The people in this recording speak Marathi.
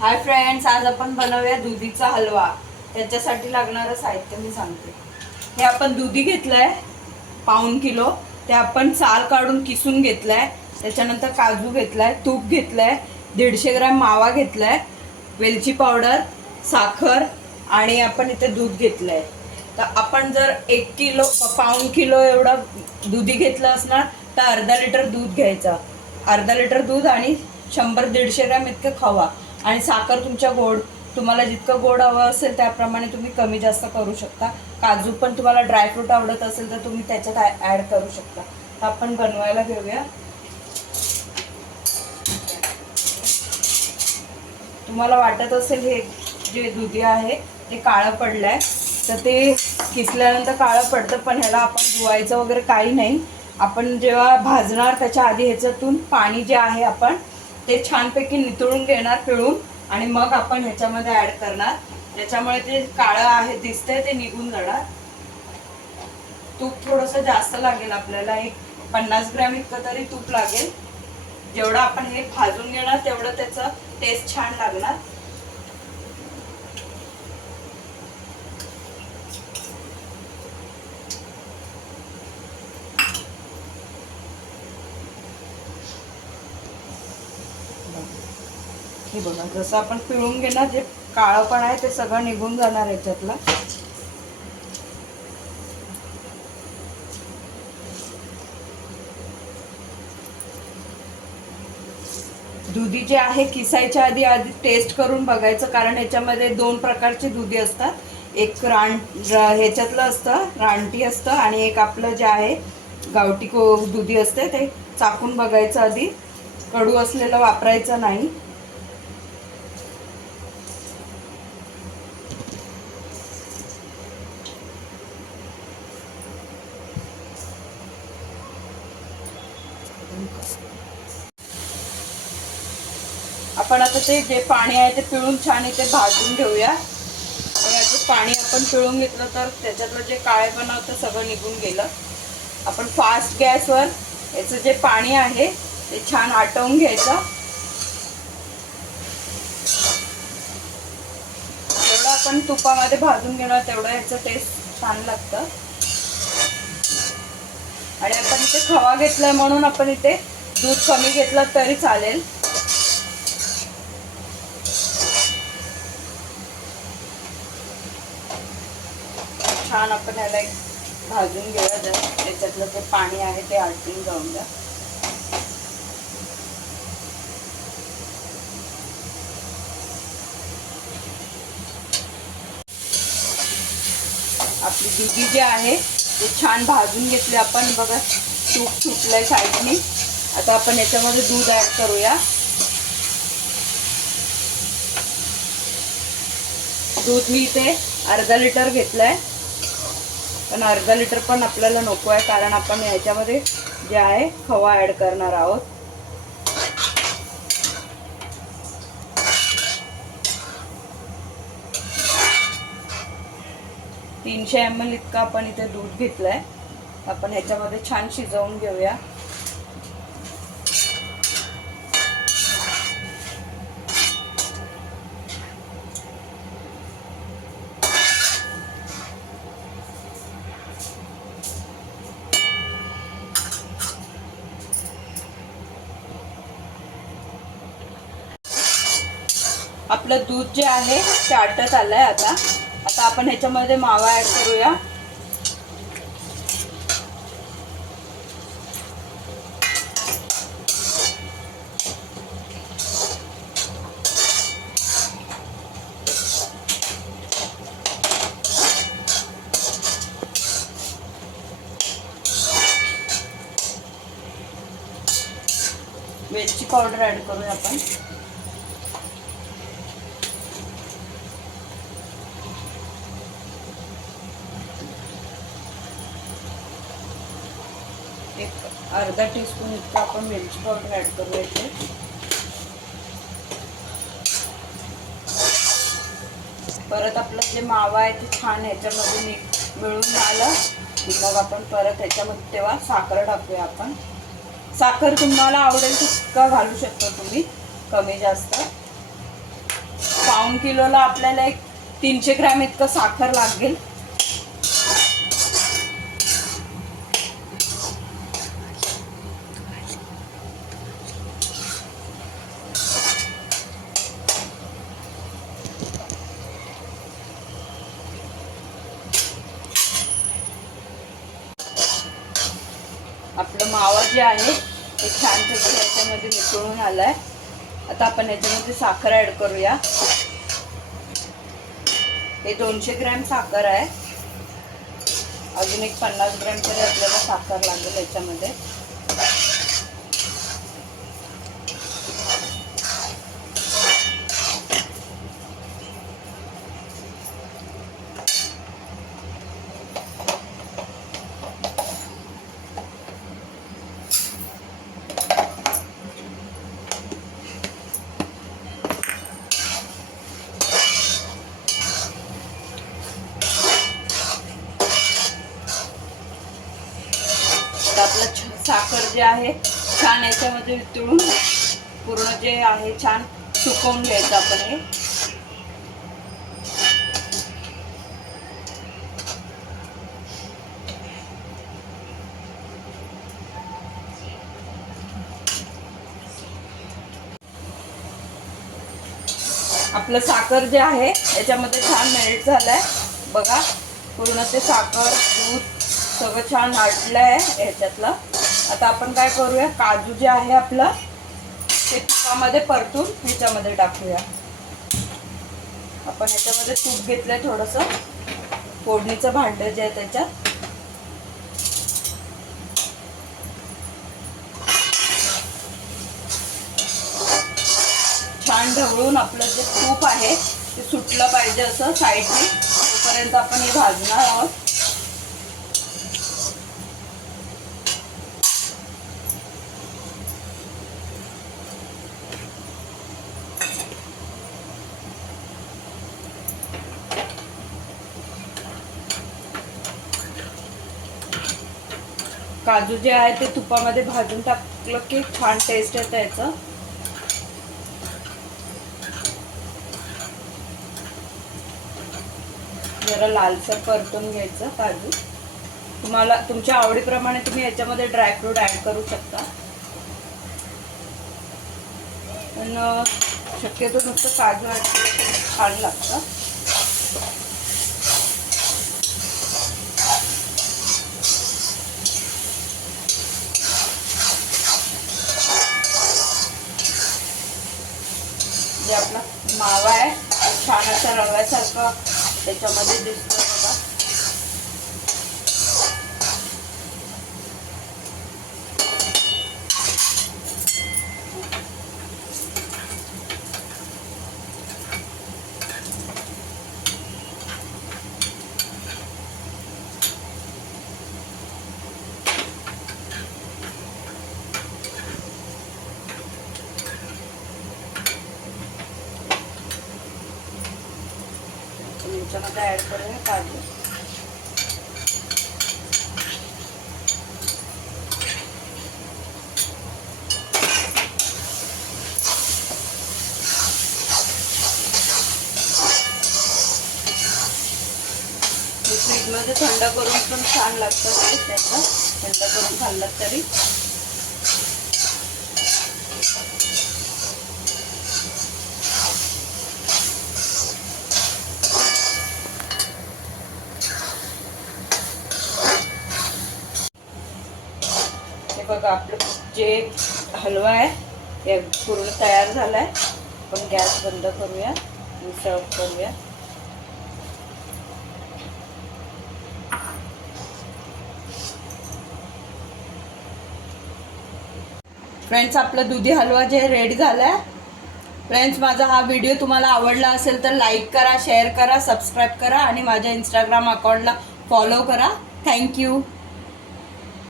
हाय फ्रेंड्स, आज आपण बनवूया दुधीचा हलवा। त्याच्यासाठी लागणारं साहित्य मी सांगते। हे आपण दुधी घेतलंय पाऊण किलो, ते आपण साल काढून किसून घेतलाय। त्याच्यानंतर काजू घेतलाय, तूप घेतलंय, 150 ग्रॅम मावा घेतलाय, वेलची पावडर, साखर आणि आपण इथे दूध घेतलंय। तर आपण जर 1 किलो पाऊण किलो एवढा दुधी घेतलं असणार तर अर्धा लिटर दूध घ्यायचं। अर्धा लिटर दूध आणि 100-150 ग्रॅम इतके खवा आणि साखर तुमच्या तुम्हाला जितकं गोड हवं असेल त्याप्रमाणे तुम्ही कमी जास्त करू शकता। काजू पण तुम्हाला ड्रायफ्रूट आवडत असेल तर तुम्ही त्याच्यात ऍड करू शकता। तर आपण बनवायला घेऊया। तुम्हाला वाटत असेल हे जे दुधी आहे ते काळं पडलंय तर ते किसल्यानंतर काळं पडतं, पण ह्याला आपण धुवायचं वगैरे काही नाही। आपण जेव्हा भाजणार त्याच्या आधी ह्याच्यातून पाणी जे आहे आपण ते छानपैकी नितळून घेणार पिळून आणि मग आपण ह्याच्यामध्ये ऍड करणार। त्याच्यामुळे ते काळं आहे दिसतंय ते निघून जाणार। तूप थोडंसं जास्त लागेल आपल्याला, एक 50 ग्रॅम इतकं तरी तूप लागेल। जेवढं आपण हे भाजून घेणार तेवढं त्याचं टेस्ट छान लागणार। हे बघा, जसं आपण पिळून घेणार जे काळं पण आहे ते सगळं निघून जाणार याच्यातलं। दुधी जे आहे किसायच्या आधी टेस्ट करून बघायचं, कारण याच्यामध्ये 2 प्रकारचे दुधी असतात। एक ह्याच्यातलं असतं रानटी असतं आणि एक आपलं जे आहे गावठी दुधी असते। ते चाकून बघायचं आधी, कडू असलेलं वापरायचं नाही। आपण आता ते जे पाणी आहे ते पिळून छान इथे भाजून घेऊया। याचं पाणी आपण पिळून घेतलं तर त्याच्यातलं जे काळेपणा होतं सगळं निघून गेलं। आपण फास्ट गॅसवर याचं जे पाणी आहे ते छान आटवून घ्यायचं। जेवढं आपण तुपामध्ये भाजून घेणार तेवढं याचं टेस्ट छान लागतं। आणि आपण इथे खवा घेतलाय म्हणून आपण इथे दूध कमी घेतलं तरी चालेल। छान आपण याला एक भाजून घेऊया, त्याच्यातलं जे पाणी आहे ते आटून जाऊन द्या। आपली दुधी जे आहे ते छान भाजून घेतले आपण, बघा तूप सुटलंय साईडनी। आता आपण याच्यामध्ये दूध ऍड करूया। दूध मी इथे अर्धा लिटर घेतलंय, पण अर्धा लिटर पण आपल्याला नको आहे कारण आपण याच्यामध्ये जे आहे खवा ऍड करणार आहोत। 300 ml इतकं आपण इथे दूध घेतलंय। आपण ह्याच्यामध्ये छान शिजवून घेऊया। आपलं दूध जे आहे ते आटत आलंय। आता आपण ह्याच्यामध्ये मावा ऍड करूया। वेलची पावडर ऍड करूया आपण। एक अर्धा टीस्पून इतकं आपण वेलची पावडर ऍड करूया इथे। परत आपलं जे मावा आहे ते छान ह्याच्यामध्ये मिळून आलं की मग आपण परत ह्याच्यामध्ये तेव्हा साखर टाकूया आपण। साखर तुम्हाला आवडेल तितका घालू शकता तुम्ही, कमी जास्त। पाऊण किलोला आपल्याला एक 300 ग्रॅम इतकं साखर लागेल. आपलं मावा जे आहे ते छानपैकी याच्यामध्ये मिसळून आलाय. आता आपण याच्यामध्ये साखर ऍड करूया. हे 200 ग्रॅम साखर आहे. अजून एक 50 ग्रॅम तरी आपल्याला साखर लागेल याच्यामध्ये. आपलं साखर जे आहे छान याच्यामध्ये वितळून पूर्ण जे आहे छान सुकवून घ्यायचं आपण हे. आपलं साखर जे आहे याच्यामध्ये छान मेल्ट झालंय बघा. पूर्ण ते साखर दूध सगळं छान नाटलंय ह्याच्यातलं. आता आपण काय करूया, काजू जे आहे आपलं ते तुपामध्ये परतून ह्याच्यामध्ये टाकूया. आपण ह्याच्यामध्ये तूप घेतलंय थोडंसं, फोडणीचं भांडं जे आहे त्याच्यात. छान ढवळून आपलं जे तूप आहे ते सुटलं पाहिजे असं साईडने, तोपर्यंत आपण हे भाजणार आहोत. काजू जे आहे ते तुपामध्ये भाजून टाकलं की छान टेस्ट येतं याचं. जरा लालसर परतून घ्यायचं काजू. तुम्हाला तुमच्या आवडीप्रमाणे तुम्ही याच्यामध्ये ड्रायफ्रूट ऍड करू शकता, पण शक्यतो नुसतं काजू ऍड केलं छान लागतं. जे आपला मावा आहे छान असा रव्यासारखं त्याच्यामध्ये दिसतं बघा. याच्यामध्ये ऍड करूया काजू. फ्रीजमध्ये थंड करून पण छान लागतं ते, त्याचं थंड करून खाल्लं तरी. बघा आपलं जे हलवा आहे ते पूर्ण तयार झालाय. आपण गॅस बंद करूया आणि सर्व करूया. फ्रेंड्स, आपला दुधी हलवा जे रेडी झालाय. फ्रेंड्स, माझा हा व्हिडिओ तुम्हाला आवडला असेल तर लाईक करा, शेअर करा, सबस्क्राईब करा आणि माझ्या इंस्टाग्राम अकाउंटला फॉलो करा. थँक्यू.